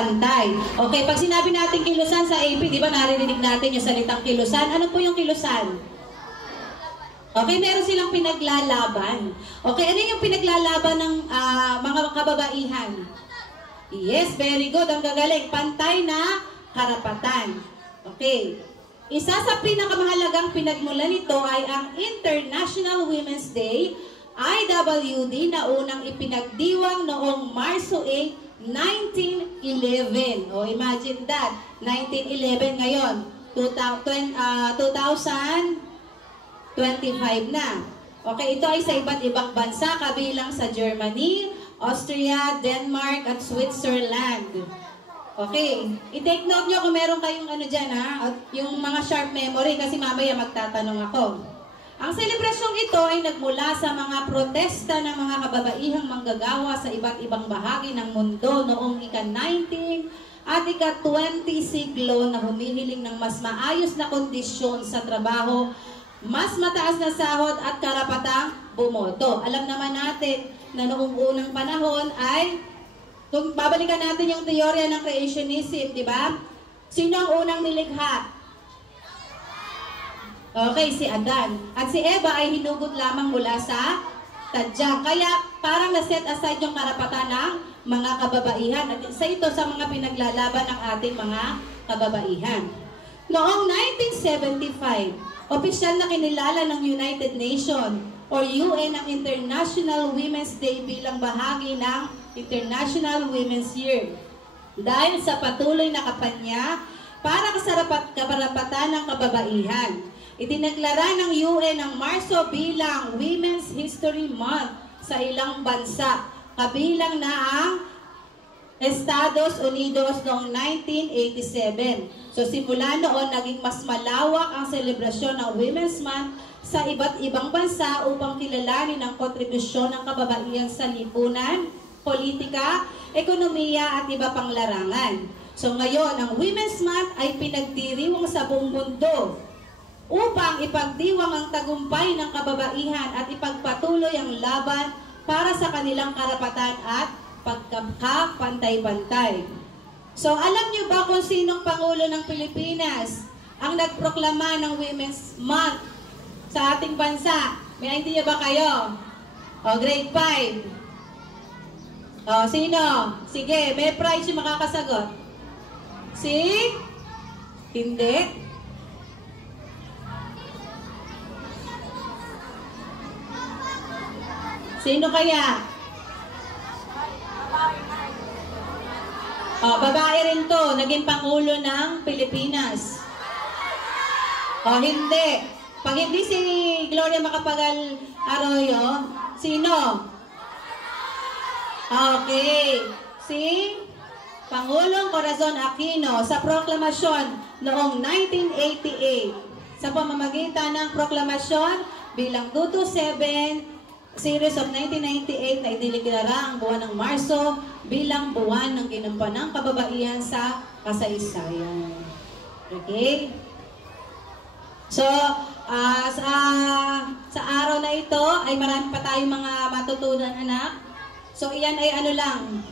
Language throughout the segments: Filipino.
pantay. Okay, pag sinabi natin kilusan sa AP, di ba naririnig natin yung salitang kilusan? Ano po yung kilusan? Okay, meron silang pinaglalaban. Okay, ano yung pinaglalaban ng mga kababaihan? Yes, very good. Ang gagaling. Pantay na karapatan. Okay. Isa sa pinakamahalagang pinagmulan nito ay ang International Women's Day, IWD, na unang ipinagdiwang noong Marso 8, 1911. O, imagine that. 1911 ngayon. 2025 na. Okay, ito ay sa iba't ibang bansa, kabilang sa Germany, Austria, Denmark, at Switzerland. Okay, i-take note nyo kung meron kayong ano dyan, ha? Yung mga sharp memory, kasi mamaya magtatanong ako. Ang selebrasyong ito ay nagmula sa mga protesta ng mga kababaihang manggagawa sa iba't ibang bahagi ng mundo noong ika-19 at ika-20 siglo na humihiling ng mas maayos na kondisyon sa trabaho, mas mataas na sahod at karapatang bumoto. Alam naman natin na noong unang panahon ay, kung babalikan natin yung teorya ng creationism, di ba? Sino ang unang nilikha? Okay, si Adan. At si Eva ay hinugot lamang mula sa tadyang. Kaya parang na-set aside yung karapatan ng mga kababaihan. At isa ito sa mga pinaglalaban ng ating mga kababaihan. Noong 1975, opisyal na kinilala ng United Nations or UN ang International Women's Day bilang bahagi ng International Women's Year. Dahil sa patuloy na kampanya para sa karapatan ng kababaihan, itinaglara ng UN ang Marso bilang Women's History Month sa ilang bansa, kabilang na ang Estados Unidos noong 1987. So simula noon, naging mas malawak ang selebrasyon ng Women's Month sa iba't ibang bansa upang kilalanin ang kontribusyon ng kababaihan sa lipunan, politika, ekonomiya at iba pang larangan. So ngayon, ang Women's Month ay pinagdiriwang sa buong mundo upang ipagdiwang ang tagumpay ng kababaihan at ipagpatuloy ang laban para sa kanilang karapatan at pagkakapantay-pantay. So alam niyo ba kung sinong Pangulo ng Pilipinas ang nagproklama ng Women's Month sa ating bansa? May idea ba kayo? O, grade 5. O, sino? Sige, may prize yung makakasagot. Si? Hindi. Sino kaya? O, babae rin to. Naging Pangulo ng Pilipinas. O, hindi. Pag hindi si Gloria Macapagal Arroyo, sino? Okay. Si Pangulong Corazon Aquino sa proklamasyon noong 1988 sa pamamagitan ng proklamasyon bilang 227 series of 1998 na idineklara ang buwan ng Marso bilang buwan ng ginampanang kababaihan sa kasaysayan. Okay? So, sa araw na ito ay marami pa tayong mga matutunan, anak. So, iyan ay ano lang,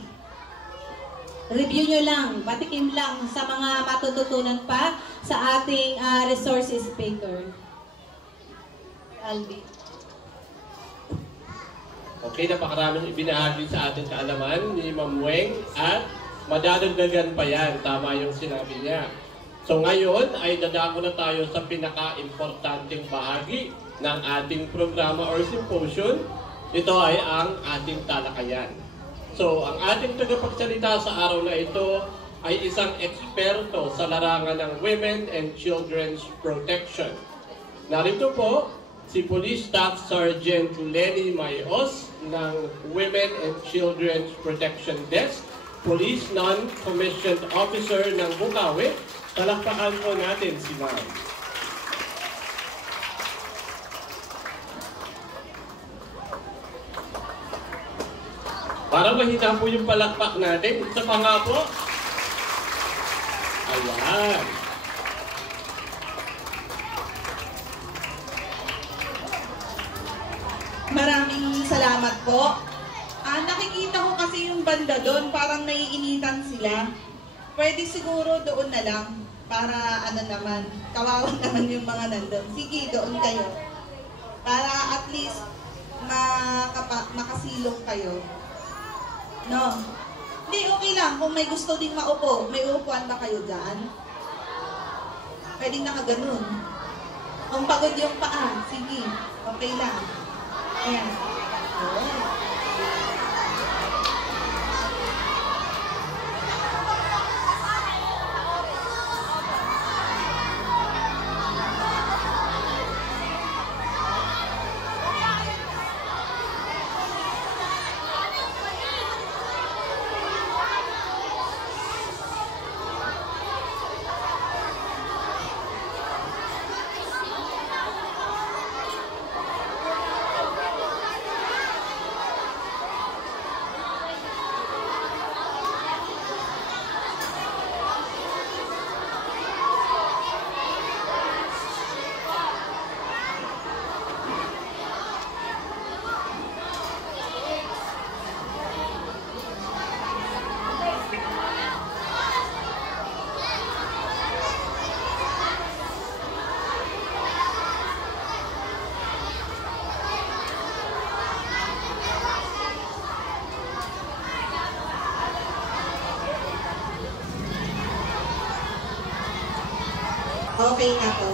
review nyo lang, patikim lang sa mga matututunan pa sa ating resources speaker. Albi. Okay, napakaraming ibinahagi sa ating kaalaman ni Ma'am Weng at madadagdagan pa yan, tama yung sinabi niya. So ngayon ay dadako na tayo sa pinaka-importanting bahagi ng ating programa or symposium. Ito ay ang ating talakayan. So ang ating tagapagsalita sa araw na ito ay isang eksperto sa larangan ng Women and Children's Protection. Narito po si Police Staff Sergeant Lenny Mayos ng Women and Children's Protection Desk, Police Non-Commissioned Officer ng Bukawi. Palakpakan po natin si Ma'am. Para mahina po yung palakpak natin. Isa pa nga po. Ayan. Maraming salamat po. Nakikita ko kasi yung banda doon, parang naiinitan sila. pwede siguro doon na lang para ano naman, kawawa naman yung mga nandun. Sige, doon kayo. Para at least makasilong kayo. No? Hindi, okay lang. Kung may gusto ding maupo, may upuan ba kayo dyan? Pwedeng nakaganon. Kung pagod yung paa, sige, okay lang. Ayan. Okay na to.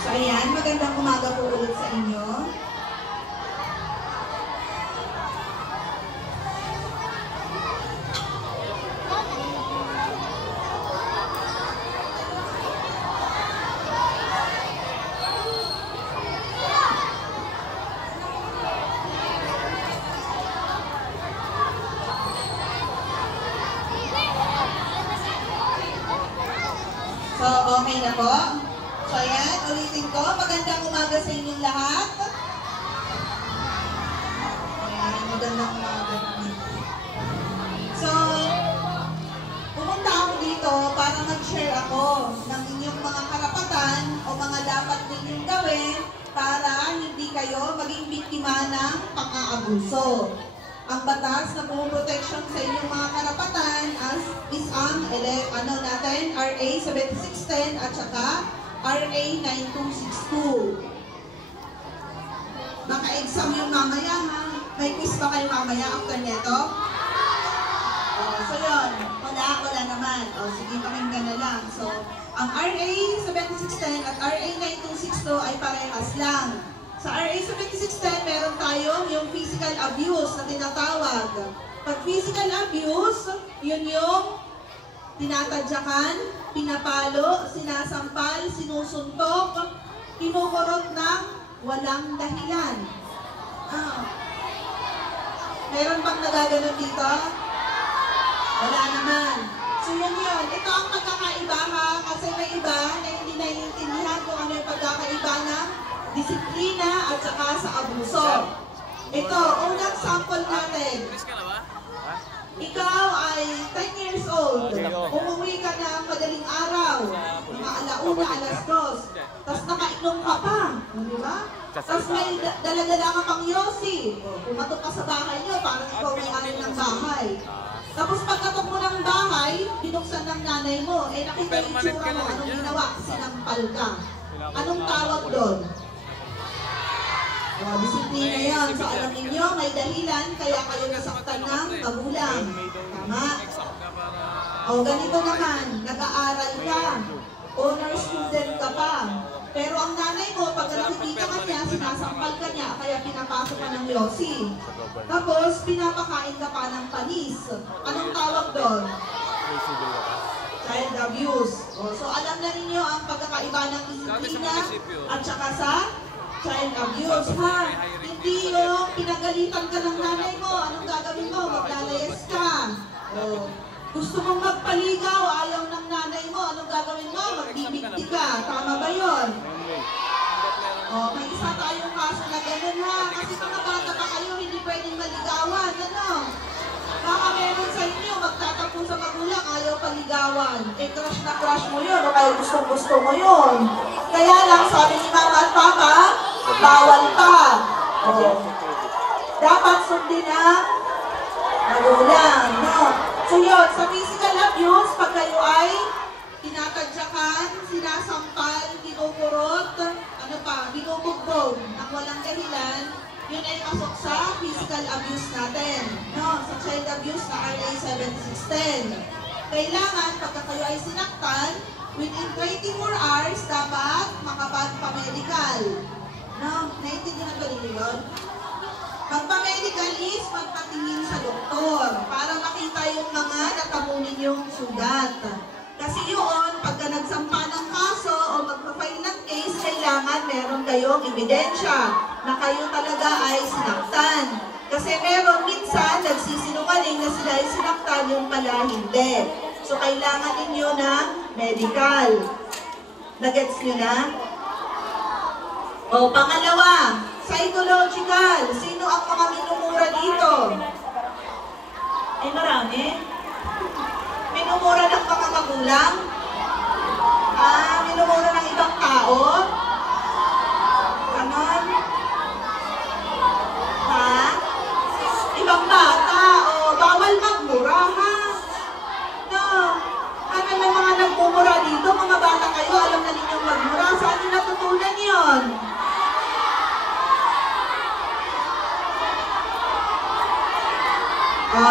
So ayan, magandang umaga po ulit sa inyo. So, okay na po. So, ayan, ulitin ko. Magandang umaga sa inyong lahat. Ayan, magandang umaga. So, pumunta ako dito para mag-share ako ng inyong mga karapatan o mga dapat ninyong gawin para hindi kayo maging biktima ng pang-aabuso. Ang batas na pumuproteksyon sa inyong mga karapatan is ang RA 7610 at saka RA 9262. Naka-exam yung mamaya ha? May quiz ba kayo mamaya after neto? So yun, wala naman. Sige, pakinggan na lang. So, ang RA 7610 at RA 9262 ay parehas lang. Sa RA 7610, meron tayo yung physical abuse na tinatawag. Pag physical abuse, yun yung tinatadyakan, pinapalo, sinasampal, sinusuntok, kinukurot ng walang dahilan. Meron bang nagaganon dito? Wala naman. So yun. Ito ang pagkakaiba ha, kasi may iba na hindi naiintindihan kung ano yung pagkakaiba ng disiplina at saka sa abuso. Ito, unang sample natin. Ikaw ay 10 years old. Umuwi ka na madaling araw. Mga alauna, alas 2. Tapos nakainom ka pa. Di ba? Tapos may dala-dala ka pang yosi. Pumatok ka sa bahay niyo, parang ikaw may-ari ng bahay. Tapos pagkatok mo ng bahay, binuksan ng nanay mo. Nakita yung itsura mo, anong ginawa? Sinampal ka. Anong tawag doon? Disiplina yan. So alam ninyo, may dahilan kaya kayo nasaktan ng magulang. Tama? Ganito naman, nag-aaral ka. Honor student ka pa. Pero ang nanay mo, pag nakikita ka niya, sinasampal ka niya, kaya pinapasok ka ng yosi. Tapos, pinapakain ka pa ng panis. Anong tawag doon? Child abuse. So alam na ninyo ang pagkakaiba ng disiplina at saka sa child abuse, ha? Hindi yung pinagalitan ka ng nanay mo, anong gagawin mo? Maglalayas ka. Gusto mong magpaligaw, ayaw ng nanay mo, anong gagawin mo? Magbibigti ka. Tama ba yun? May isa tayong kaso na gano'n ha, kasi mga bata pa kayo, hindi pwedeng maligawan, ano? Baka meron sa inyo, magtatampo sa magulang, ayaw paligawan. Crush na crush mo yun, o kaya gustong-gusto mo yun. Kaya lang, sabi ni mama at papa, bawal pa. Oh. Dapat sundin ang magulang, no? So yun, sa physical abuse, pag kayo ay tinatadyakan, sinasampal, kinukurot, ano pa, binubugbog ng walang dahilan, yun ay pasok sa physical abuse natin, no? Sa child abuse na RA 7610. Kailangan, pagka kayo ay sinaktan, within 24 hours, dapat makapagpa-medical. No? Naintindihan ba ninyo yun? Magpa-medical is magpatingin sa doktor para makita yung mga natamo ninyong sugat. Kasi yun, pagka nagsampa ng kaso o magpa-file ng case, kailangan meron kayong ebidensya na kayo talaga ay sinaktan. Kasi meron minsan nagsisinungaling na sila ay sinaktan, yung pala hindi. So kailangan ninyo ng medical. Nagets nyo na? O pangalawa, psychological. Sino ang mga minumura dito? Ay marami. Minumura ng mga magulang? Minumura ng ibang tao? Ganon? Ha? Ibang bata? O bawal magmura, ha? No. Ano may mga nagmumura dito? Mga bata kayo, alam na ninyong magmura. Saan nyo natutunan yon?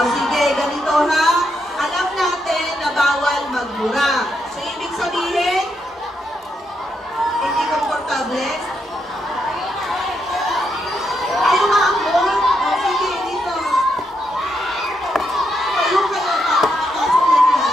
Sige, ganito ha. Alam natin na bawal magmura. So, ibig sabihin, hindi komportable. Ayaw maangkor. Sige, dito. Kayo para makakasunod na.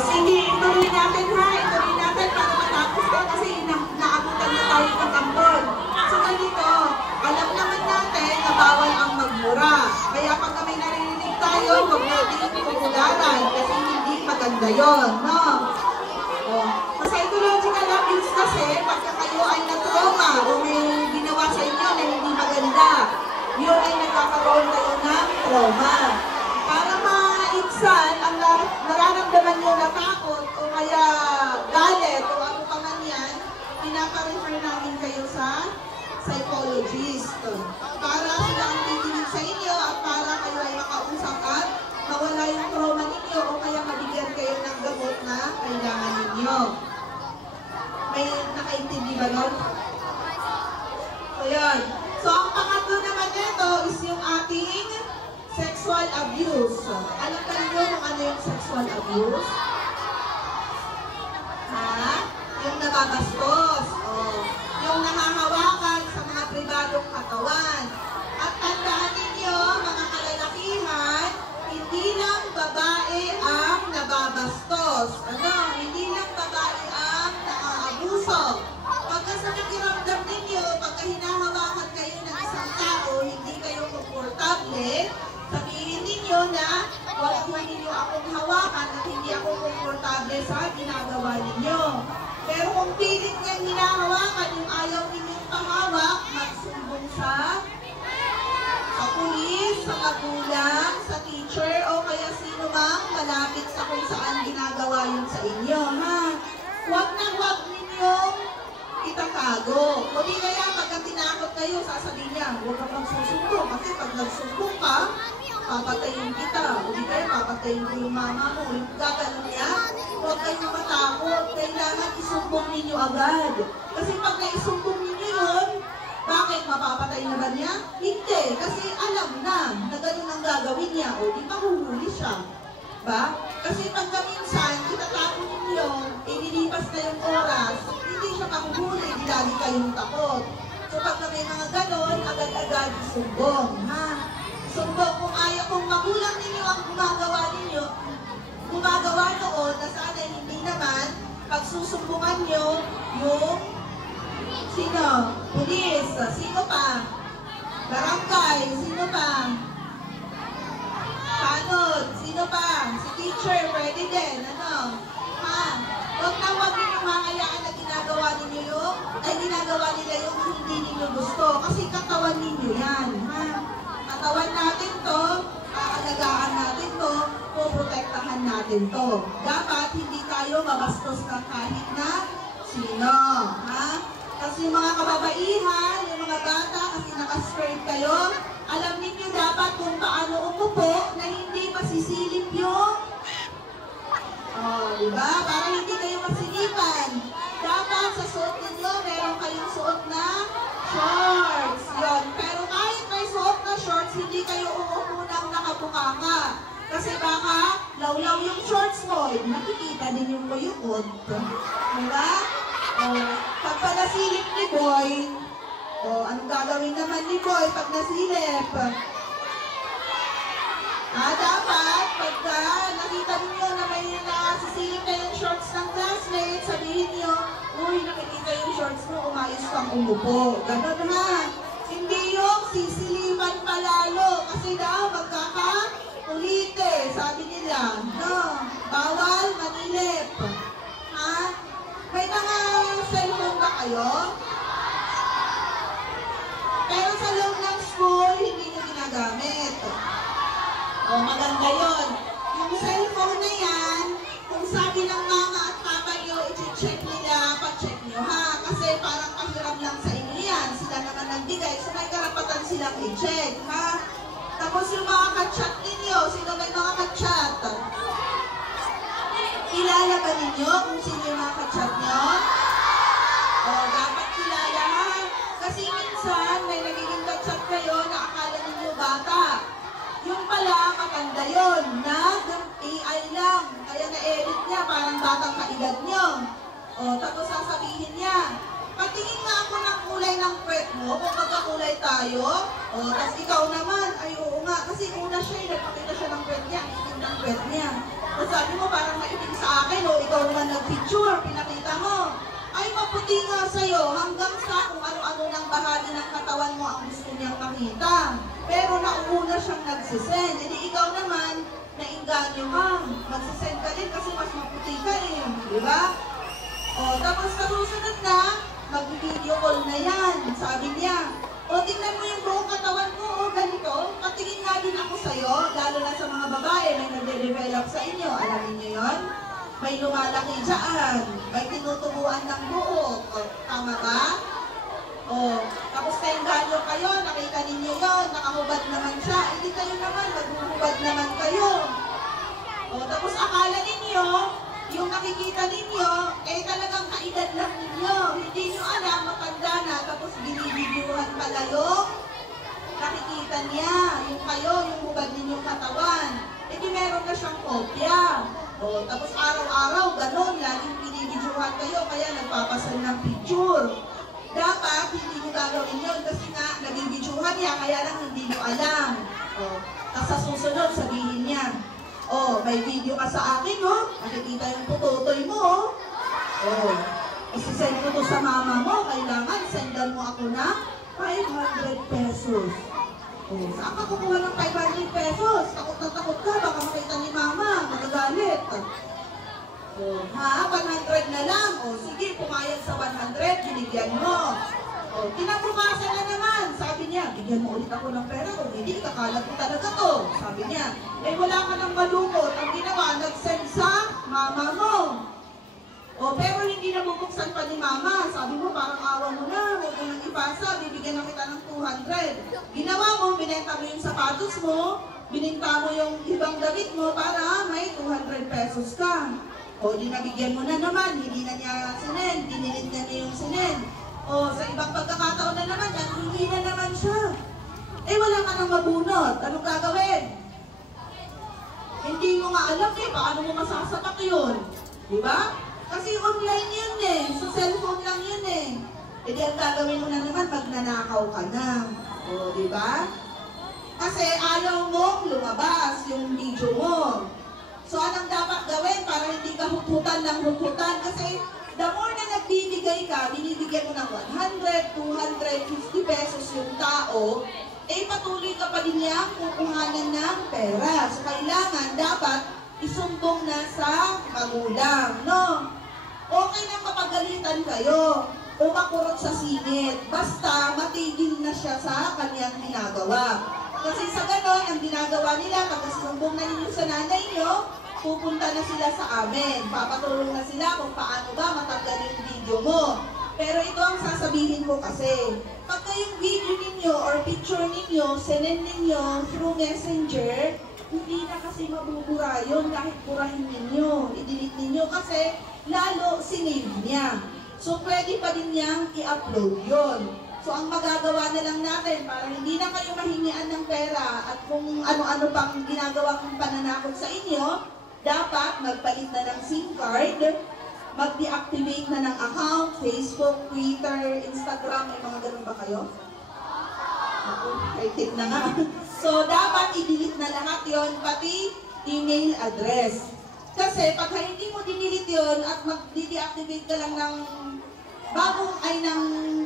Sige, ituloy natin ha. Ituloy natin para matapos ko kasi naabutan na tayo ng tambol. So ganito, alam naman natin na bawal ang magmura. Kaya pag may narinig tayo, huwag natin kumularan kasi hindi maganda yun, no? Sa psychological abuse kasi, pagka kayo ay na-trauma o may ginawa sa inyo na hindi maganda, yun ay nagkakaroon kayo ng trauma. Para maitsan ang nararamdaman nyo na takot o kaya galit o ano pa man yan, pinapa-refer namin kayo sa psychologist. Para sila ang titingin sa inyo at para kayo ay makausap at mawala yung trauma ninyo o kaya mabigyan kayo ng gamot na kailangan ninyo. May nakaintindi ba nun? So yun. So ang pangatlo naman nito is yung ating sexual abuse. Alam ba niyo kung ano yung sexual abuse? Ha? Yung nababastos. Yung nahahawakan sa mga pribadong katawan. At tandaan ninyo, mga kalalakihan, hindi lang babae ang nababastos. Hindi lang babae ang naaabuso. Pagka sa nakiramdam ninyo, pagka hinahawakan kayo ng isang tao, hindi kayo komportable, sabihin ninyo na huwag po ninyo akong hawakan at hindi ako komportable sa ginagawa ninyo. Pero kung pilit niyang hinahawakan, yung ayaw ninyong pahawak, magsumbong sa pulis, sa magulang, sa teacher, o kaya sino mang malapit sa kung saan ginagawa yun sa inyo, ha? Huwag na huwag ninyong itatago. O di kaya pagka tinakot kayo, sasabihin niya, huwag ka pang susumbong. Kasi pag nagsumbong ka, papatayin kita. O di kaya papatayin ko yung mama mo. Yung gagano niya, huwag kayong matakot. Kailangan isumbong ninyo agad. Kasi pag naisumbong ninyo yun, bakit mapapatay na ba niya? Hindi. Kasi alam na ganun ang gagawin niya. O di mahuhuli siya. Ba? Kasi pag minsan, itatapon ninyo, ililipas na yung oras, hindi siya mahuhuli, di lagi kayong takot. So pag may mga ganon, agad-agad sumbong, ha? Sumbong, kung magulang ninyo ang gumagawa ninyo, gumagawa noon, na sana hindi naman, pag susumbungan nyo, yung sino? Pulis, sino pa? Barangay, sino pa? Tanod, sino pa? Si teacher, pwede din, ano? Ha? pag-usapan natin to. Dapat hindi tayo mabastos ng kahit na sino. Ha? Kasi yung mga kababaihan, yung mga bata, kasi naka-skirt kayo, alam niyo dapat kung paano umupo na hindi masisilip yung diba? Para hindi kayo masilipan. Dapat sa suot ninyo, meron kayong suot na shorts. Yun. Pero kahit may suot na shorts, hindi kayo uupo ng nakabukaka. Kasi baka lawlaw yung shorts mo, nakikita din yung kuyukod. Diba? Pag nasilip ni Boy, anong gagawin naman ni Boy pag nasilip? Dapat, pagka nakita niyo na may nasisilip na yung shorts ng classmate, sabihin niyo, uy, nakikita yung shorts mo, umayos kang umupo. Ganun ha. Hindi yung sisilipan palalo. Kasi daw, magkaka-ulite. Sabi nila, no, bawal manilip. Ha? May mga cellphone ba kayo? Pero sa loob ng school, hindi nyo ginagamit. Maganda yun. Yung cellphone na yan, kung sabi ng mama at papa nyo, i-check nila, pa-check nyo ha. Kasi parang pahiram lang sa inyo yan. Sila naman nagbigay, so may karapatan silang i-check ha. Tapos yung mga ka-chat ninyo, sino may mga ka-chat? Kilala ba ninyo kung sino yung mga ka-chat nyo? Dapat kilala ha. Kasi minsan, may nagiging ka-chat kayo na akala ninyo bata. Yung pala, maganda yun. Nag-AI lang. Kaya na-edit niya, parang batang kaedad nyo. Tapos sasabihin niya, patingin nga ako ng kulay ng puwet mo, kung magkakulay tayo. Tapos ikaw naman, ay oo nga. Kasi una siya, nagpakita siya ng puwet niya, itim ng puwet niya. Tapos sabi mo, parang maitim sa akin, ikaw naman nag-picture, pinakita mo. Ay, maputi nga sa'yo, hanggang sa kung ano-ano ng bahagi ng katawan mo ang gusto niyang makita. Pero nauuna siyang nagsisend. Hindi ikaw naman, nainganyo ka. Magsisend ka din kasi mas maputi ka eh. Di ba? Tapos sa susunod na, mag-video call na yan. Sabi niya, tingnan mo yung buong katawan mo, ganito. Patingin nga din ako sa'yo, lalo na sa mga babae na nagde-develop sa inyo. Alam niyo yon? May lumalaki dyan. May tinutubuan ng buhok. Tama ba? Tapos nainganyo kayo, nakita ninyo yun, nakahubad naman siya. Hindi kayo naman, maghuhubad naman kayo. Tapos akala ninyo, yung nakikita ninyo, talagang kaedad lang ninyo. Hindi nyo alam, matanda na, tapos binibidyohan pala yung nakikita niya. Yung kayo, yung hubad ninyong katawan. Hindi meron na siyang kopya. Tapos araw-araw, ganun, laging binibidyohan kayo, kaya nagpapasal ng picture. Dapat, hindi nyo gagawin yun kasi nga, nabibidyohan niya, kaya lang hindi nyo alam. Tapos sa susunod, sabihin niya, may video ka sa akin, nakikita yung pututoy mo, isisend ko to sa mama mo, kailangan sendan mo ako ng 500 pesos. Saan ka kukuha ng 500 pesos? Takot na takot ka, baka makita ni mama, magagalit. 100 na lang. Sige, pumayag sa 100, binigyan mo. Kinabukasan na naman. Sabi niya, bigyan mo ulit ako ng pera. Kung hindi, kakalat ko talaga to. Sabi niya, wala ka nang malungkot. Ang ginawa, nag-send sa mama mo. Pero hindi na bubuksan pa ni mama. Sabi mo, parang awa mo na. Huwag mo nang ipasa. Bibigyan na kita ng 200. Ginawa mo, binenta mo yung sapatos mo. Bininta mo yung ibang damit mo para may 200 pesos ka. Di nabigyan mo na naman, hindi na niya sinend, dinilit na niya yung sinend. Sa ibang pagkakataon na naman, hindi na naman siya. Wala ka nang mabunot. Anong gagawin? Hindi mo nga alam paano mo masasapak yun. Diba? Kasi online yun sa cellphone lang yun di ang gagawin mo na naman, magnanakaw ka na. Diba? Kasi ayaw mong lumabas yung video mo. So, anong dapat gawin para hindi ka hututan ng hututan? Kasi, the more na nagbibigay ka, binibigyan mo ng 100, 250 pesos yung tao, patuloy ka pa din niyang kukuhanan ng pera. So, kailangan, dapat, isumbong na sa magulang, no? Okay na mapagalitan kayo o makurot sa singit. Basta, matigil na siya sa kanyang ginagawa. Kasi sa ganon, ang ginagawa nila, pag nasumbong na ninyo sa nanay nyo, pupunta na sila sa amin. Papatulong na sila kung paano ba matanggal yung video mo. Pero ito ang sasabihin ko kasi, pagka yung video ninyo or picture ninyo, sinend ninyo through messenger, hindi na kasi mabubura yun kahit burahin ninyo. I-delete ninyo kasi lalo sinave niya. So pwede pa din niyang i-upload yun. So ang magagawa na lang natin para hindi na kayo mahingian ng pera at kung ano-ano pang ginagawang pananakot sa inyo, dapat magpalit na ng SIM card, mag-deactivate na ng account, Facebook, Twitter, Instagram, may mga ganun ba kayo? Ako, high-tech na nga. So dapat i-delete na lahat yon, pati email address. Kasi pag hindi mo dinelete yun at mag-deactivate ka lang ng ng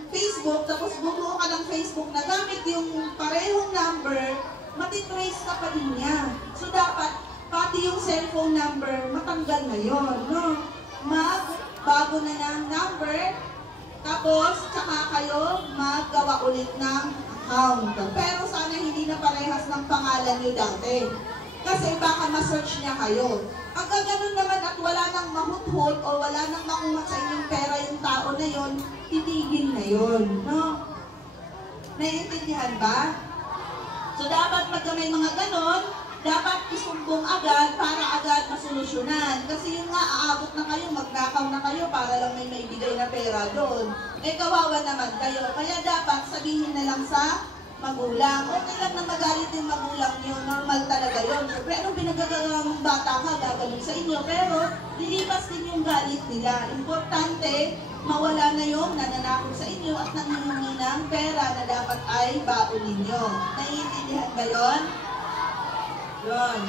Facebook, tapos bumuo ka ng Facebook na gamit yung parehong number, matitrace ka pa din niya. So dapat, pati yung cellphone number, matanggal na yun, no? Magbago na ng number, tapos tsaka kayo maggawa ulit ng account. Pero sana hindi na parehas ng pangalan nyo dati. Kasi baka ma-search niya kayo. Ang gano'n naman at wala nang mahuthot o wala nang makuha sa inyong pera yung tao na yon, titigil na yon, no? Naiintindihan ba? So dapat pagka may mga gano'n, dapat isumbong agad para agad masolusyonan. Kasi yung nga, aabot na kayo, magnakaw na kayo para lang may maibigay na pera doon. Eh kawawa naman kayo. Kaya dapat sabihin na lang sa magulang. Okay lang na magalit yung magulang nyo, normal talaga yun. Siyempre, anong pinagagawang mong bata ka, gagawin sa inyo. Pero, lilipas din yung galit nila. Importante, mawala na yung nananakot sa inyo at nangihingi ng pera na dapat ay baon ninyo. Naiintindihan ba yun? Yun.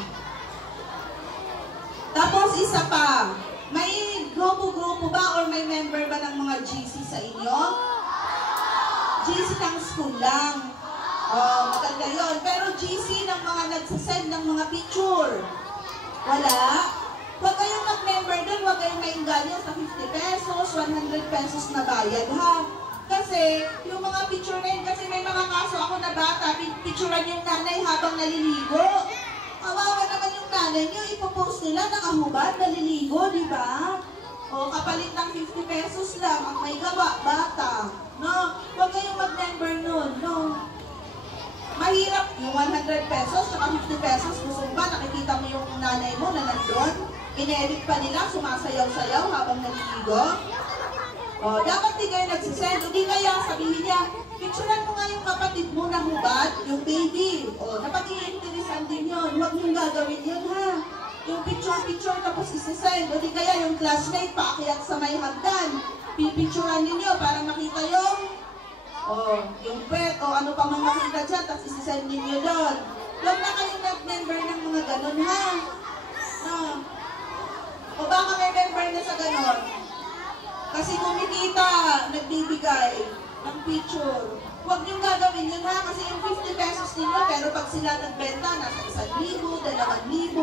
Tapos, isa pa. May grupo-grupo ba or may member ba ng mga GC sa inyo? GC ng school lang. Oh, maganda yun. Pero GC ng mga nagsasend ng mga picture. Wala. Huwag kayong mag-member doon, huwag kayong mainganyo sa 50 pesos, 100 pesos na bayad, ha? Kasi, yung mga picture na yun, kasi may mga kaso ako na bata, picturean yung nanay habang naliligo. Kawawa naman yung nanay nyo, ipopost nila, nakahubad, naliligo, di ba? O, kapalit ng 50 pesos lang, ang may gawa, bata. No? Huwag kayong mag-member nun, no? Mahirap yung 100 pesos at 50 pesos. Gusto ba nakikita mo yung nanay mo na nandun? In-edit pa nila, sumasayaw-sayaw habang naliligo. O, dapat di kayo nagsisend. Hindi kaya sabihin niya, picturean mo nga yung kapatid mo na hubad, yung baby. O, dapat i-interesan din yun. Huwag niyong gagawin yun, ha? Yung picture-picture tapos isisend. O, di kaya yung classmate paakyat sa may hagdan. Pipicturean ninyo para makita yung pet o ano pa man makita dyan, tapos isisend ninyo doon. Huwag na kayong nag-member ng mga ganun, ha? O baka may member na sa ganun? Kasi kumikita, nagbibigay ng picture. Huwag niyong gagawin yun, ha? Kasi yung 50 pesos ninyo, pero pag sila nagbenta, nasa 1,000, 2,000,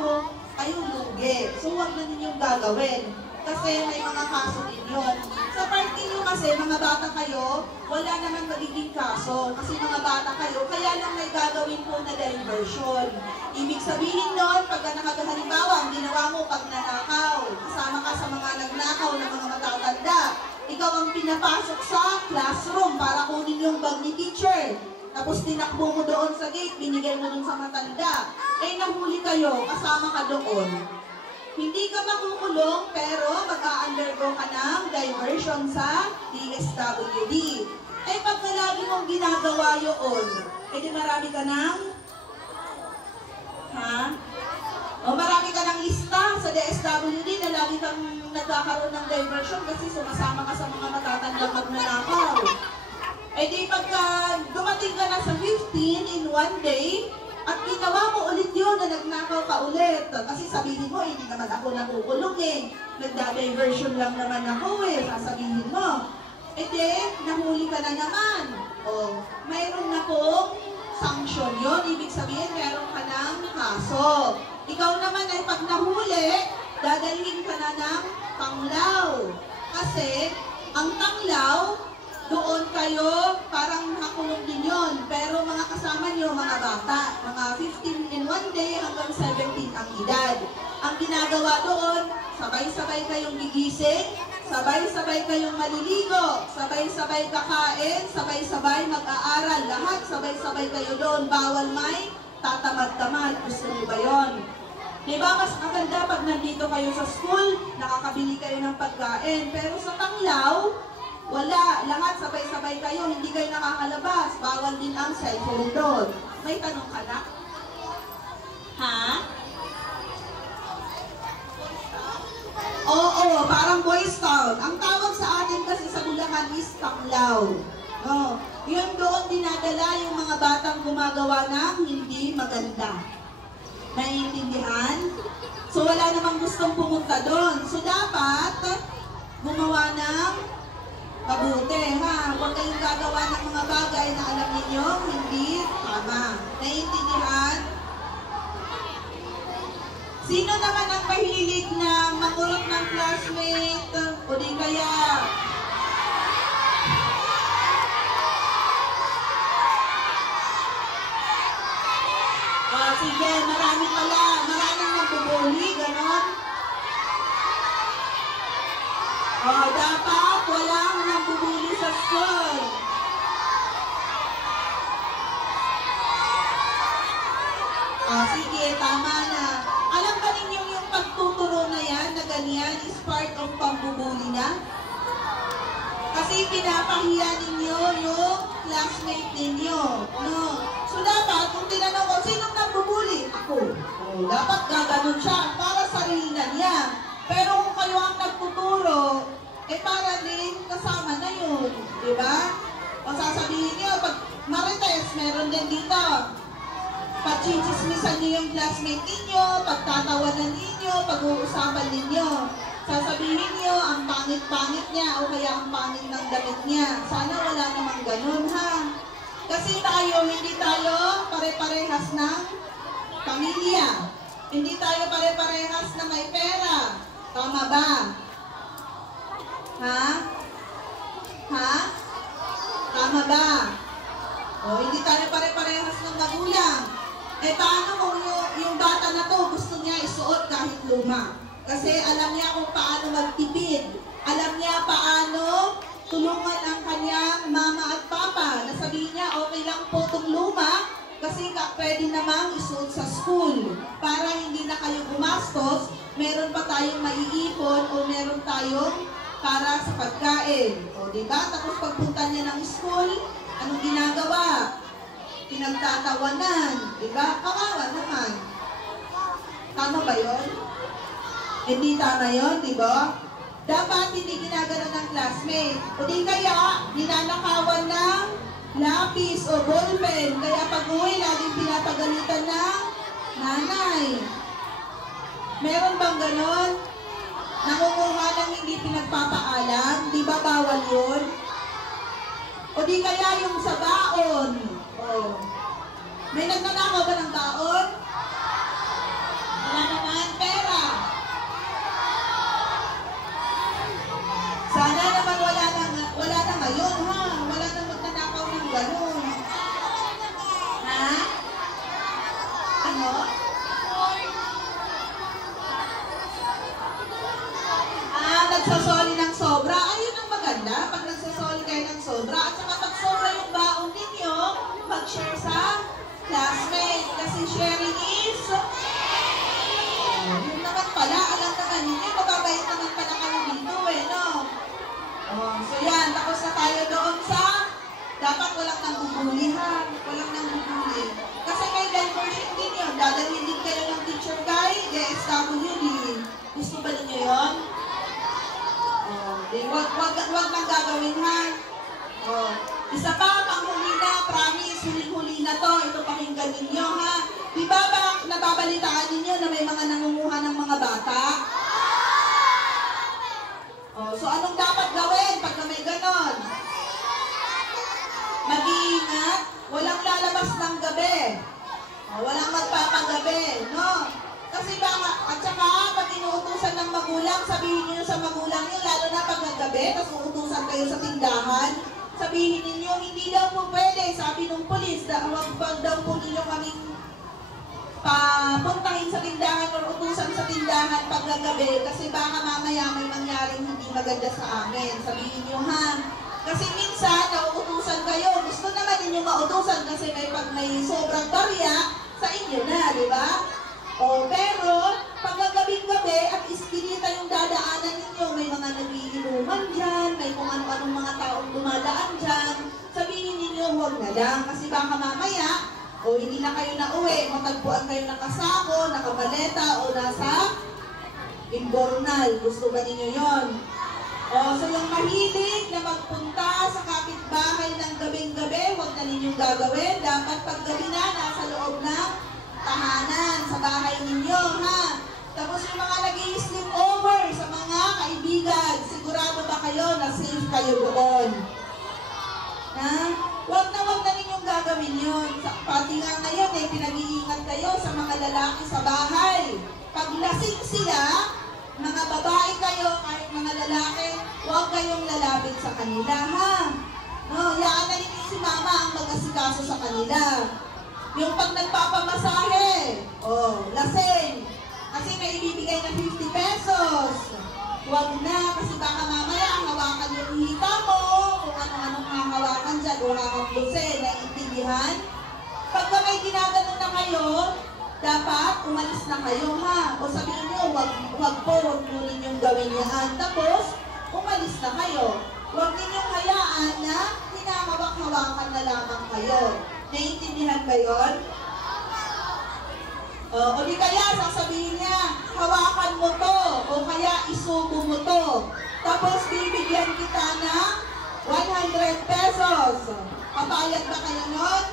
kayo lugi. So huwag na ninyong gagawin. Kasi may mga kaso din yun. Sa party nyo kasi, mga bata kayo, wala naman magiging kaso. Kasi mga bata kayo, kaya lang may gagawin po na diversion. Ibig sabihin nun, pagka halimbawa, ang ginawa mo pag nanakaw, kasama ka sa mga nagnakaw na mga matatanda, ikaw ang pinapasok sa classroom para kunin yung bag ni teacher. Tapos tinakbo mo doon sa gate, binigay mo doon sa matanda. Eh nahuli kayo, kasama ka doon. Hindi ka makukulong, pero mag-a-undergo ka ng diversion sa DSWD. Eh, pag lagi mong ginagawa yun, eh di marami ka ng... O marami ka ng lista sa DSWD na lagi kang nagkakaroon ng diversion kasi sumasama ka sa mga matatandang magnanakaw. Eh di pagka dumating ka na sa 15 in one day, at ginawa mo ulit yun na nagnakaw ka ulit. Kasi sabihin mo, hindi naman ako nakukulong eh. Nagda-diversion lang naman ako eh. Sasabihin mo. Eh di, nahuli ka na naman. O, mayroon na pong sanction yun. Ibig sabihin, mayroon ka ng kaso. Ikaw naman ay pag nahuli, dadalhin ka na ng tanglaw. Kasi, ang tanglaw, doon kayo, parang nakulong din yun. Pero mga kasama nyo, mga bata, mga 15 in one day hanggang 17 ang edad. ang ginagawa doon, sabay-sabay kayong gigising, sabay-sabay kayong maliligo, sabay-sabay kakain, sabay-sabay mag-aaral, lahat sabay-sabay kayo doon, bawal may tatamad-tamad. Gusto niyo ba yun? Diba, mas maganda pag nandito kayo sa school, nakakabili kayo ng pagkain, pero sa Tanglaw, wala, lahat sabay-sabay kayo, hindi kayo nakakalabas, bawal din ang cellphone doon. May tanong ka na? Ha? Oo, parang Boy Scout. Ang tawag sa atin kasi sa Bulacan is Tanglaw. Oh, yun doon dinadala yung mga batang gumagawa ng hindi maganda. Naiintindihan? So wala namang gustong pumunta doon. So dapat gumawa ng mabuti, ha? Huwag kayong gagawa ng mga bagay na alam ninyo hindi tama. Naiintindihan? Sino naman ang mahilig na mangurot ng classmate? O di kaya? Sige, marami pala. Maraming nagbubuli, ganon. Dapat walang nagbubuli sa school. Sige, tama na. Alam ba ninyo yung pagtuturo na yan, na ganyan, is part of pambubuli na? Kasi pinapahiya ninyo yung classmate ninyo. No? So dapat, kung tinanong ko, sinong nagbubuli? Ako. Dapat gaganon siya para sarili na niya. Pero kung kayo ang nagtuturo, para din kasama na yun. Diba? O sasabihin niyo, pag Marites, meron din dito. Pag-chinchismisan niyo yung classmate ninyo, pagtatawanan ninyo, pag-uusapan ninyo. Sasabihin niyo, ang pangit-pangit niya o kaya ang pangit ng damit niya. Sana wala namang ganun, ha? Kasi tayo, hindi tayo pare-parehas ng pamilya. Hindi tayo pare-parehas na may pera. Tama ba? Ha? Ha? Tama ba? O, hindi tayo pare-parehas ng magulang. Paano kung yung bata na to gusto niya isuot kahit luma? Kasi alam niya kung paano magtipid. Alam niya paano tulungan ang kanyang mama at papa. Nasabihin niya, okay lang po itong luma kasi pwede namang isuot sa school. Para hindi na kayo gumastos, meron pa tayong maiipon o meron tayong para sa pagkain. O, diba? Tapos pagpunta niya ng school, anong ginagawa? Pinagtatawanan. Diba? Kawawa naman. Tama ba yun? Hindi tama yun, diba? Dapat hindi ginagano ng classmate. O di kaya, ninanakawan ng lapis o ballpen. Kaya pag-uwi, laging pinapagalitan ng nanay. Meron bang ganon? Nangunguha ng hindi pinagpapaalam? Di ba bawal yun? O di kaya yung sa baon? O, may nagnanakaw ba ng baon? Wala naman pera. Sana naman wala na ngayon, ha? Wala na magnanakaw ng gano'n. Ha? Ano? Nagsasoli ng sobra. Ayun ang maganda. Pag nagsasoli kayo ng sobra. At saka pag sobra yung baon ninyo, mag-share sa classmate. Kasi sharing is... yun naman pala. Alam naman ninyo, mababait naman pala kayo dito, no? So yan, tapos na tayo doon sa dapat walang nangbubuli, ha? Walang nangbubuli. Kasi may diversion din yun. Dadalhin din kayo ng teacher kay DSWD. Gusto ba ninyo yun? Huwag nang gagawin, ha? Isa pa, panghuli na, promise, huling-huli na to. Ito pakinggan ninyo, ha? Di ba nababalitaan ninyo na may mga nangunguha ng mga bata? So anong dapat gawin pag may ganon? Mag-iingat, walang lalabas ng gabi. Walang magpapagabi, no? Kasi baka, at saka pag inuutusan ng magulang, sabihin niyo sa magulang niyo, lalo na pag naggabi, tapos uutusan kayo sa tindahan, sabihin niyo, hindi daw po pwede, sabi ng polis, huwag daw po ninyo kaming papuntahin sa tindahan o utusan sa tindahan paggagabi kasi baka mamaya may mangyaring hindi maganda sa amin. Sabihin nyo ha. Kasi minsan, nauutusan kayo. Gusto naman ninyo mautusan kasi pag may sobrang barya, sa inyo na, di ba? O, pero, paggagabing-gabi at ispirita yung dadaanan ninyo, may mga nagiinuman dyan, may kung ano-anong mga taong dumadaan dyan, sabihin ninyo, huwag na lang. Kasi baka mamaya, o hindi na kayo nauwi, matagpuan kayo nakasako, nakamaleta, o nasa imbornal. Gusto ba ninyo yon? O, so yung mahilig na magpunta sa kapitbahay ng gabing-gabi, huwag na ninyong gagawin. Dapat paggabi na, nasa loob ng tahanan, sa bahay ninyo, ha? Tapos yung mga nag-i-sleep over sa mga kaibigan, sigurado ba kayo na safe kayo doon? Ha? Huwag na ninyong gagawin yun. Pati nga ngayon pinag-iingat kayo sa mga lalaki sa bahay. Pag lasing sila, mga babae kayo, kahit mga lalaki, huwag kayong lalapit sa kanila, ha? No, yaan na ninyo si mama ang mag-asikaso sa kanila. Yung pag nagpapamasahe, lasing, kasi may ibibigay na 50 pesos. Huwag na, kasi baka mamaya hawakan yung hita mo, kung ano-anong hahawakan dyan, o hakaplusin, naiintindihan? Pagka may ginaganon na kayo, dapat umalis na kayo, ha? O sabihin nyo, huwag po ninyong gawin yan. Tapos, umalis na kayo. Huwag ninyong hayaan na hinahawak-hawakan na lamang kayo. Naiintindihan ba yun? O di kaya, sasabihin niya, hawakan mo to, o kaya isubo mo to. Tapos, bibigyan kita ng 100 pesos. Papayag ba kayo nun?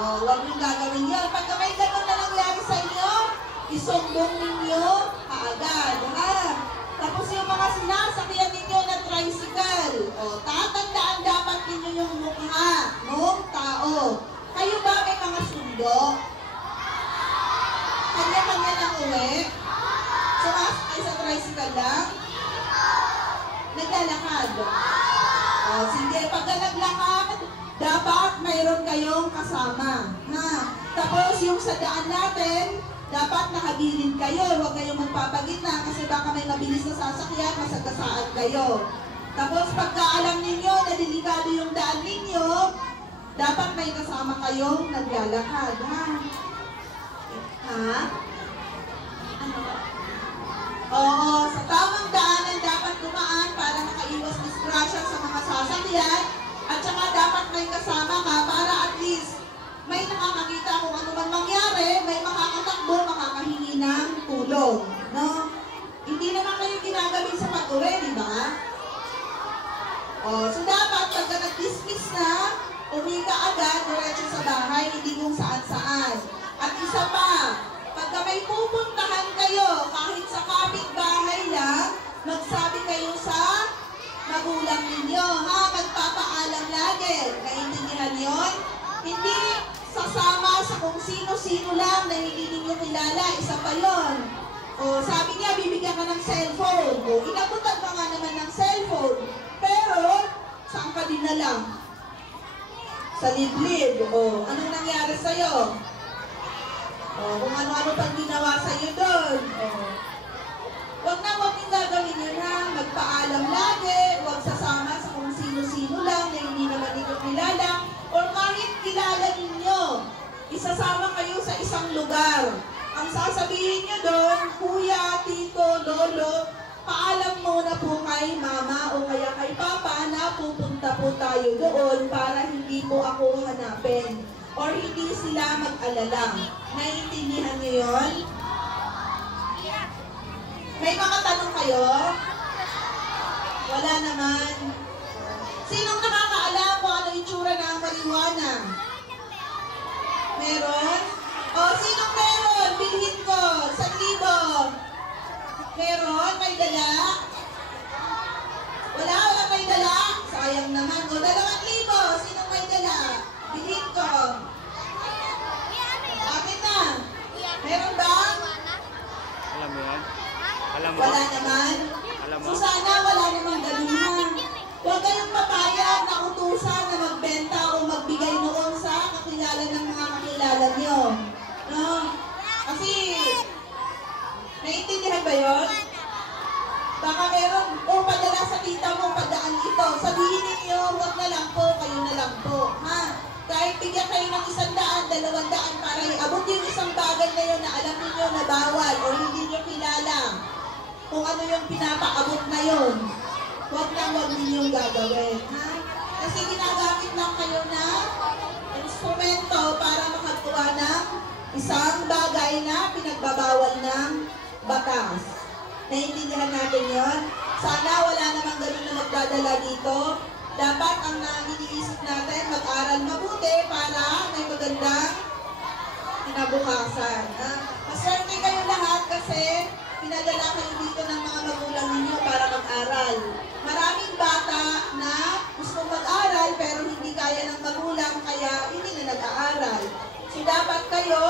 Huwag niyong gagawin yun. Pagka may ganun na nangyari sa inyo, isumbong ninyo kaagad. Ha? Tapos yung mga sinasakyan ninyo na tricycle, tatandaan dapat ninyo yung mukha ng tao. Kayo ba may mga sundo? Kanya-kanya lang uwi? Sumasakay sa tricycle lang? Naglalakad? Sige, pagka naglakad, dapat mayroon kayong kasama. Ha? Tapos yung sa daan natin, dapat nakagilid kayo. Huwag kayong magpapagitna kasi baka may mabilis na sasakyan, masagasaan kayo. Tapos pagka alam ninyo na delikado yung daan ninyo, dapat may kasama kayong naglalakad. Ha? Ha? Ano ba? Oo, sa tamang daanan dapat dumaan para makaiwas disgrasya sa mga sasakyan. At saka dapat may kasama ka para at least may nakakakita kung ano man mangyari, may makakatakbo, makakahingi ng tulong. No? Hindi naman kayo ginagamin sa pag-uwi, di ba? So dapat pagka nag-dismiss na, uwi ka agad, diretso sa bahay, hindi kung saan-saan. At isa pa, pagka may pupuntahan kayo, kahit sa kapitbahay lang, magsabi kayo sa magulang ninyo, ha? Magpapaalam lagi. Naintindihan yon? Hindi sasama sa kung sino-sino lang na hindi ninyo kilala. Isa pa yon. Sabi niya, bibigyan ka ng cellphone. Inabutan ka nga naman ng cellphone. Pero, saan ka dinala? Sa liblib. Anong nangyari sa'yo? Kung ano-ano pang ginawa sa'yo doon. Huwag yung gagawin yun, ha? Magpaalam lagi, huwag sasama sa kung sino-sino lang na hindi naman ninyo kilala. Or kahit kilala ninyo, isasama kayo sa isang lugar. Ang sasabihin nyo doon, kuya, tito, lolo, paalam muna po kay mama o kaya kay papa na pupunta po tayo doon para hindi po ako hanapin. Or hindi sila mag-alala. Naiintindihan nyo yun? May mga tanong kayo? Wala naman. Sinong nakakaalam kung ano itsura ng marijuana? Meron? Sinong meron? Bilhin ko. 1,000. Meron? May dala? Wala may dala? Sayang naman. 2,000. Sinong may dala? Bilhin ko. Akin na. Meron ba? Alam mo yan? Alam mo? Wala naman. Alam mo? So sana wala namang galingan. Huwag kayong papayag na utusan na magbenta o magbigay noon sa kakilala ng mga kakilala nyo. No? meron, o padala sa tita mo, padaan ito. Sabihin ninyo, huwag na lang po, kayo na lang po. Ha? Kahit bigyan kayo ng 100, 200 para iabot yung isang bagay na yun na alam niyo na bawal o hindi niyo kilala kung ano yung pinapaabot na yun. Huwag ninyong gagawin. Ha? Kasi ginagamit lang kayo na instrumento para makagawa ng isang bagay na pinagbabawal ng batas. Naiintindihan natin yon. Sana wala namang ganun na magdadala dito. Dapat ang iniisip natin, mag-aral mabuti para may magandang kinabukasan. Maswerte kayo lahat kasi pinadala kayo dito ng mga magulang ninyo para mag-aral. Maraming bata na gusto mag-aral pero hindi kaya ng magulang kaya hindi na nag-aaral. So dapat kayo,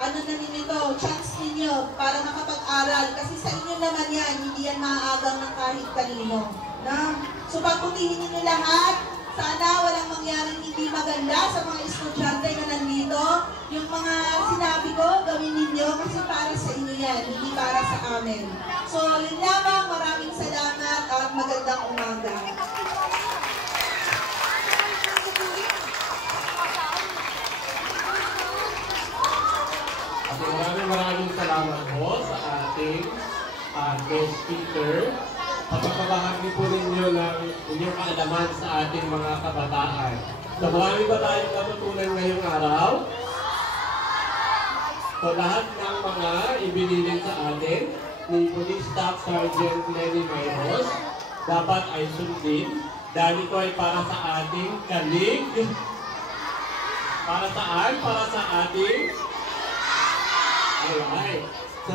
ano na ninyo, chance ninyo para makapag-aral. Kasi sa inyo naman yan, hindi yan maaagang ng kahit kanino. Na? So pagbutihin ninyo lahat, sana walang mangyaring hindi maganda sa mga estudyante na nandito. Yung mga sinabi ko, gawin ninyo kasi para sa inyo yan, hindi para sa amin. So yun lamang, maraming salamat at magandang umaga. Maraming salamat po sa ating guest speaker. Pagpapahagi po ninyo ng inyong kaalaman sa ating mga kabataan. So marami ba tayong natutunan ngayong araw? So lahat ng mga ibinilin sa atin ni Police Staff Sergeant Lenny Mayros dapat ay sundin dahil ito ay para sa ating kalig. Para saan? Para sa ating alright. So,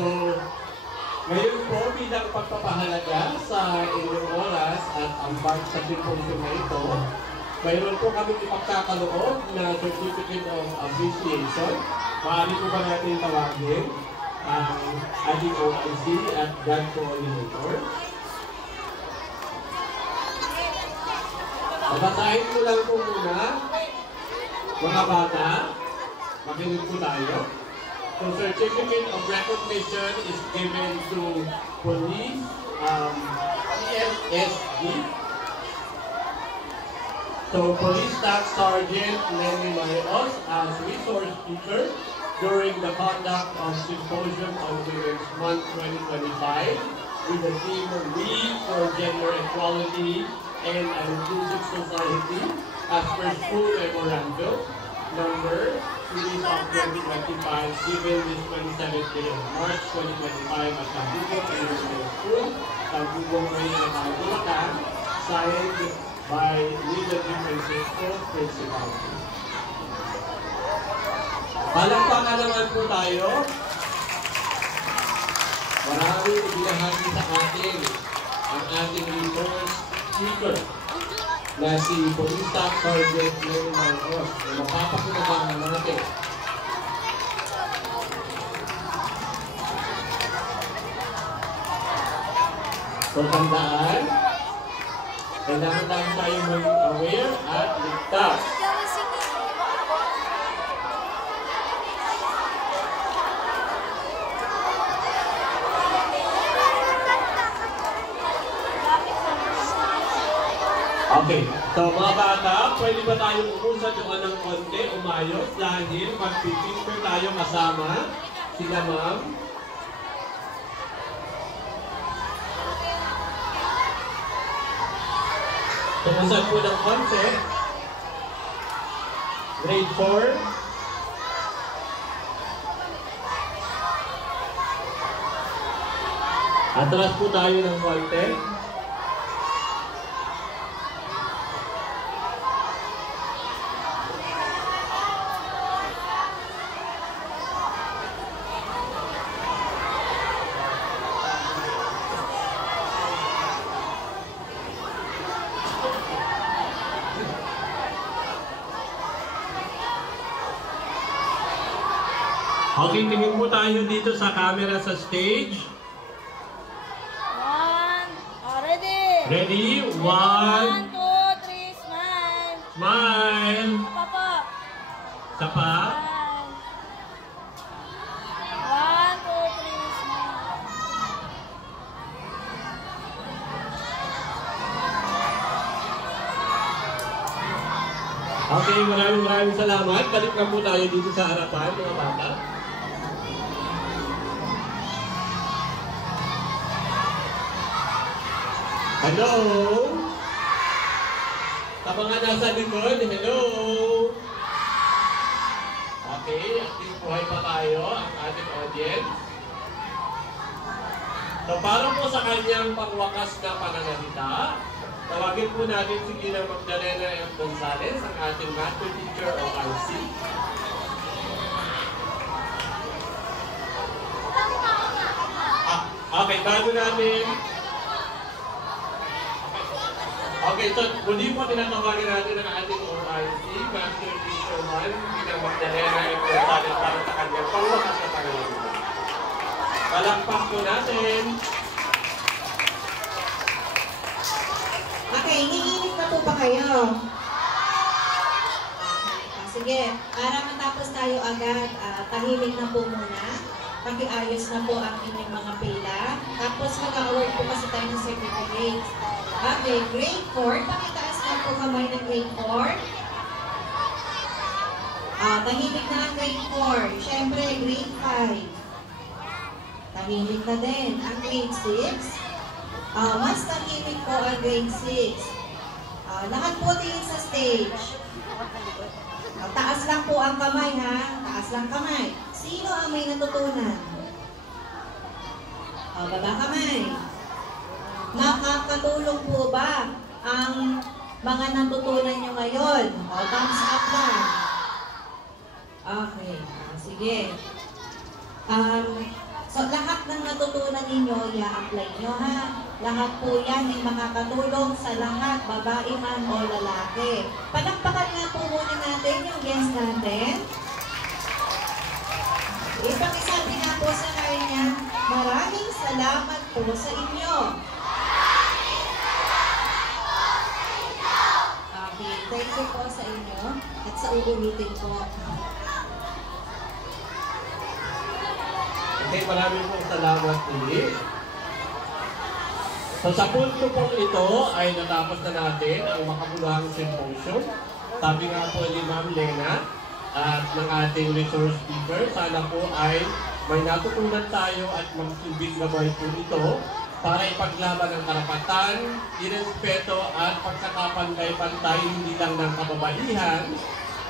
ngayon po bilang pagpapahalaga sa inyong oras at ambag sa symposium na ito, mayroon po kami ipagkakaloob na Certificate of Appreciation. Maaari po ba natin tawagin ang ating OIC at God Coordinator? Babasahin ko lang po muna, mga bata, makinig po tayo. So, Certificate of Recognition is given to Police ESSG. So, Police Staff Sergeant Lenny Mayros as resource speaker during the conduct of Symposium on Women's Month 2025 with the theme We for Gender Equality and an Inclusive Society as per school memorandum number Series of 2025 given this 27th day of March 2025 at Tambugong Elementary School, Tambugong Elementary Bulacan, signed by Lila G. Francisco, Principal. Palakpakan naman po tayo. Maraming ibinahagi sa atin ang ating resource speaker na si Police Staff Sergeant Lenny Mayros. Mapapakinabangan natin. So, tandaan, kailangan lang tayo maging aware at ligtas. Okay, so mga bata, pwede ba tayong umusad yung ng konti, umayos, dahil mag-picture tayo kasama sila ma'am. Umusad po ng konti. Grade 4. Atras po tayo ng konti. Okay, tingin po tayo dito sa camera sa stage. Ready? Ready? 1, 2, 3, smile. Smile. Papa. Isa pa. 1, 2, 3, smile. Okay, maraming salamat. Balik na po tayo dito sa harapan, mga bata. Hello? Sa mga nasa likod, hello? Okay, active buhay pa tayo, ang ating audience. So, para po sa kanyang pangwakas na pananalita, tawagin po natin si Gina Magdalena M. Gonzalez, ang ating math teacher o RC. Okay, bago natin. Okay, so muli po tinatawagin natin ang ating OIC, Master Teacher 1, Gina Magdalena M. Gonzalez para sa kanyang pangwakas na pananalita. Palakpak po natin. Okay, iniinit na po ba kayo? Sige, para matapos tayo agad, tahimik na po muna. Pakiayos na po ang inyong mga pila. Tapos mag-award po kasi tayo ng certificates. Okay, grade 4. Pakitaas na po kamay ng grade 4. Tahimik na ang grade 4. Siyempre, grade 5. Tahimik na din. Ang grade 6. Mas tahimik po ang grade 6. Lahat po tingin sa stage. Taas lang po ang kamay, ha? Taas lang kamay. Sino ang may natutunan? Baba kamay. Nakakatulong po ba ang mga natutunan nyo ngayon? Thumbs up lang. Okay. Sige. So, lahat ng natutunan ninyo, i-apply nyo, ha? Lahat po yan ay makakatulong sa lahat, babae man o lalaki. Palakpakan nga po muna natin yung guest natin. Ipakisabi nga po sa kanya, maraming salamat po sa inyo. Okay, thank you po sa inyo at sa uulitin po. Okay, maraming pong salamat ulit. So sa punto pong ito ay natapos na natin ang makabuluhang symposium. Sabi nga po ni Ma'am Lena at ng ating resource speaker, sana po ay may natutunan tayo at magsilbing gabay po ito para ipaglaban ang karapatan, irespeto at pagkakapantay-pantay hindi lang ng kababaihan,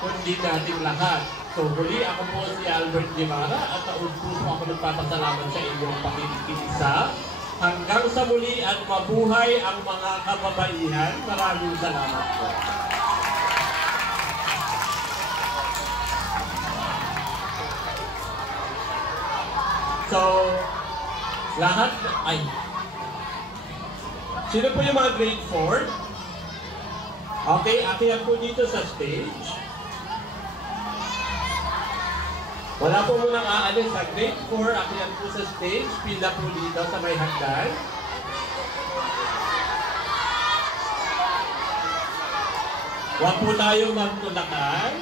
kundi nating lahat. So huli, ako po si Albert Guevara at taon-puso ako nagpapasalamat sa inyong pakikiisa. Hanggang sa muli at mabuhay ang mga kababaihan. Maraming salamat po. So, lahat ay... Sino po yung mga grade 4? Okay, akyat po dito sa stage. Wala po munang aalis sa grade 4, akyat po sa stage, pila po dito sa may hagdan. Huwag po tayong magtulakan.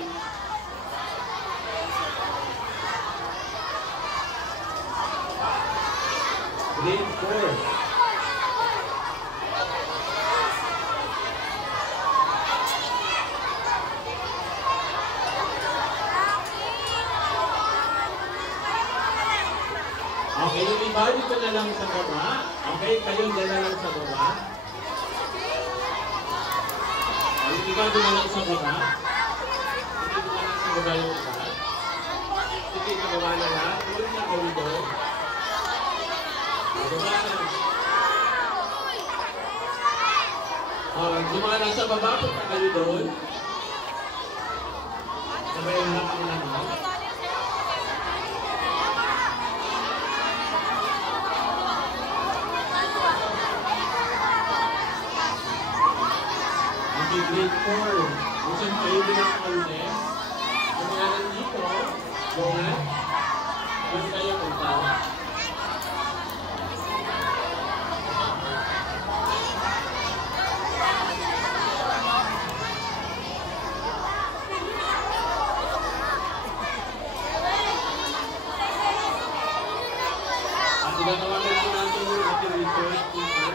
Grade 4. Okay, yung iba dito na lang sa baba. Okay, kayo dyan na lang sa baba. Yung iba dyan na lang sa baba. Hindi dyan na lang sa baba yung iba. Sige, sa baba na lang. Huwag na kayo doon. Baba na. Yung mga nasa baba, punta kayo doon. Sabay yung lang ang laman. Grade 4. Gusto kayo din ang contest. Kung nga nandito, donut, doon kayo punta. At tinatawagan po natin yung ating resource teacher.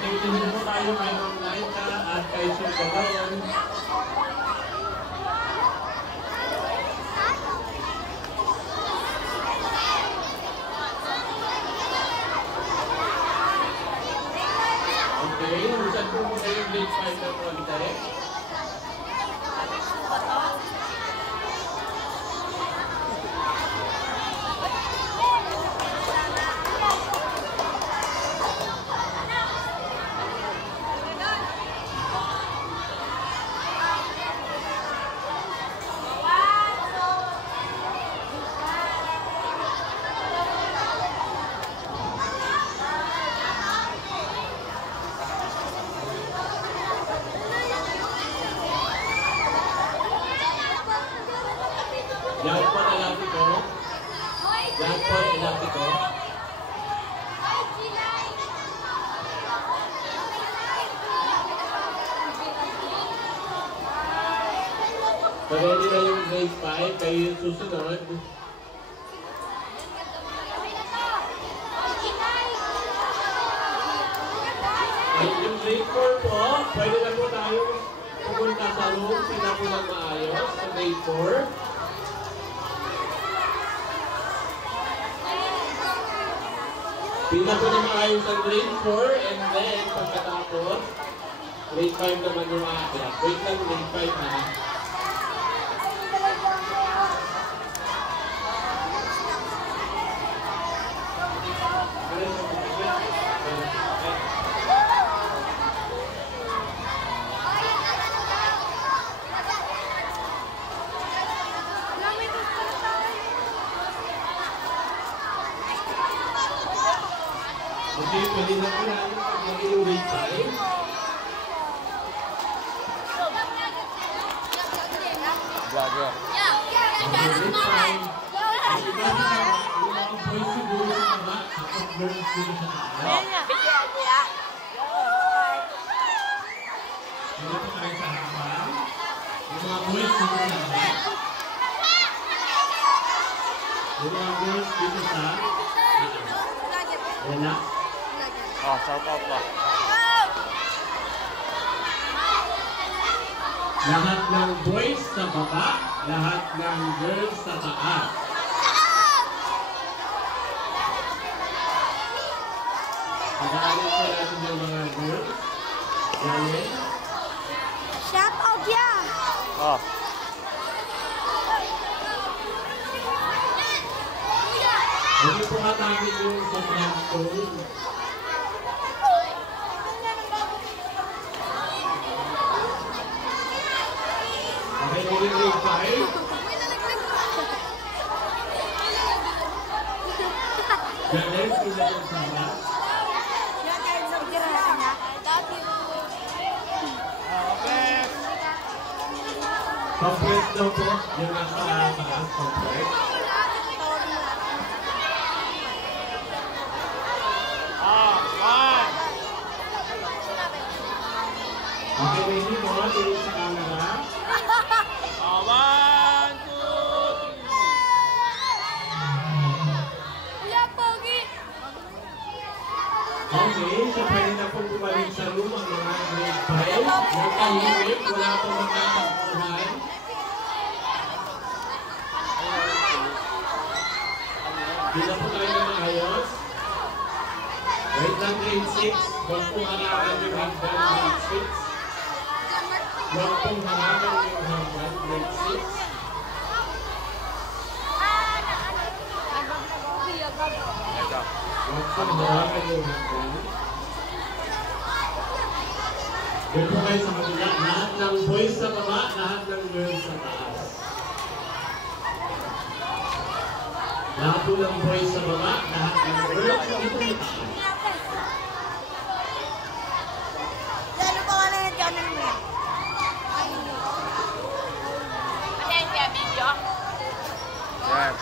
Okay, tingin po tayo kay Ma'am Laika at kay Sir Gabaron. Okay, saan po po kayo grade 5 na po agad? Yan po na natin ko. Yan po na natin ko. Pwede na yung grade 5 kayo yung susunod. At yung grade 4 po, pwede na po tayo pupunta sa room. Sila po ng maayos sa grade 4. Pila po na maayos ang grade 4 and then pagkatapos, grade 5 naman yung aakyat. Wait lang, grade 5 ha. Okay, pwede na po natin pag-lagay yung grade 5. Vlogger. Grade 5. Ang iba na yung mga boys siguro sa kama, at girls dito sa kama. Dito po tayo sa harapan. Yung mga boys dito sa kama. Yung mga girls dito sa wala. Oh, shout out ba? Lahat ng boys sa baba, lahat ng girls sa taas. Pagkakalit po natin yung mga girls. Ganyan. Shout out ya! Oh. Hindi po hatagin yung sobrang stone. Okay, mayroon grade 5. Ganyan, sila yung sama. Okay. Compress daw po yung nasa taas. Compress. One. Okay, ready po. Tingin sa camera. 1, 2, 3. Okay, so pwede na pong bumalik sa room ang mga grade 5. Yung tahimik, wala pong magkakakuhan. Di na po tayo na maayos. Wait lang grade 6. Huwag pong harapan yung hanggang grade 6. Huwag pong harapan yung hanggang grade 6. Ito. Huwag pong harapan yung hanggang. Doon po kayo sa kabila. Lahat ng boys sa baba, lahat ng girls sa taas. Lahat po ng boys sa baba, lahat ng girls sa taas. Lalo pa wala na dyan mo yan. Yan.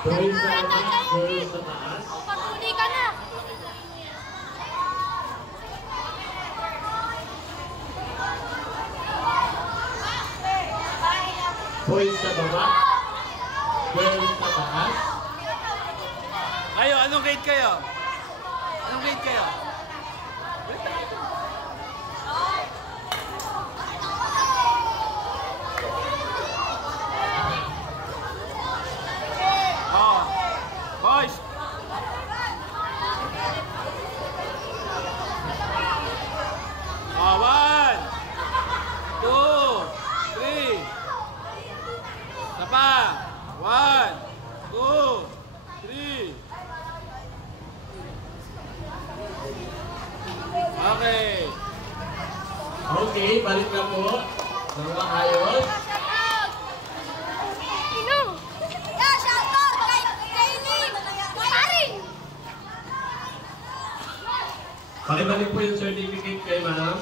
Boys sa baba, girls sa taas. Patuli ka na. Boys sa baba, girls sa taas. Kayo, anong grade kayo? Anong grade kayo? Oh, boys! Oh, 1, 2, 3. Isa pa. 1, 2, 3. Okay. Okay, balik na po. Nang maayos. Yeah, shout out kay Lee! Paring! Pakibalik po yung certificate kay ma'am.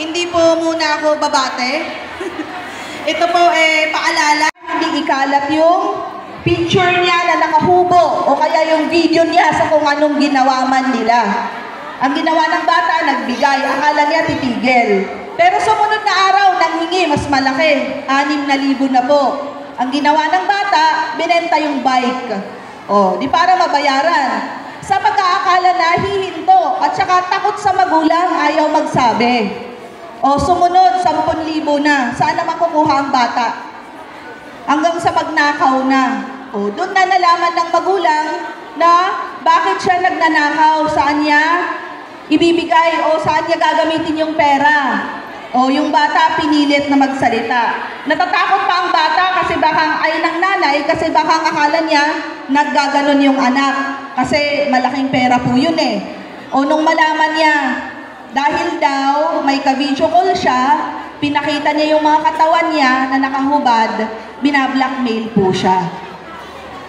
Hindi po muna ako babate. Ito po paalala, hindi ikalat yung picture niya na nakahubo o kaya yung video niya sa kung anong ginawa man nila. Ang ginawa ng bata, nagbigay, akala niya titigil. Pero sumunod na araw, nanghingi, mas malaki, 6,000 na po. Ang ginawa ng bata, binenta yung bike. O, di para mabayaran. Sa pagkaakala na hihinto at saka takot sa magulang, ayaw magsabi. O sumunod, 10,000 na. Saan naman kukuha ang bata? Hanggang sa magnakaw na. O doon na nalaman ng magulang na bakit siya nagnanakaw, saan niya ibibigay o saan niya gagamitin yung pera. O yung bata pinilit na magsalita. Natatakot pa ang bata kasi baka ay ng nanay kasi baka akala niya naggaganon yung anak. Kasi malaking pera po yun O nung malaman niya, dahil daw may ka-video call siya, pinakita niya yung mga katawan niya na nakahubad, binablockmail po siya.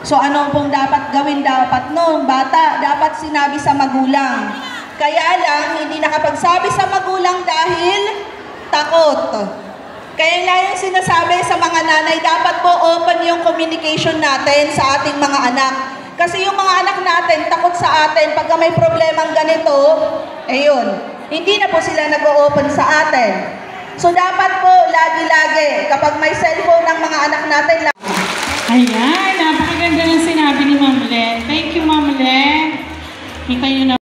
So anong pong dapat gawin dapat nung bata? Dapat sinabi sa magulang. Kaya lang, hindi nakapagsabi sa magulang dahil takot. Kaya nga yung sinasabi sa mga nanay, dapat po open yung communication natin sa ating mga anak. Kasi yung mga anak natin, takot sa atin, pagka may problemang ganito, hindi na po sila nag-o-open sa atin. So dapat po, lagi-lagi, kapag may cellphone ng mga anak natin, Ayan, napakaganda ng sinabi ni Ma'am Len. Thank you, Ma'am Len. Kita nyo na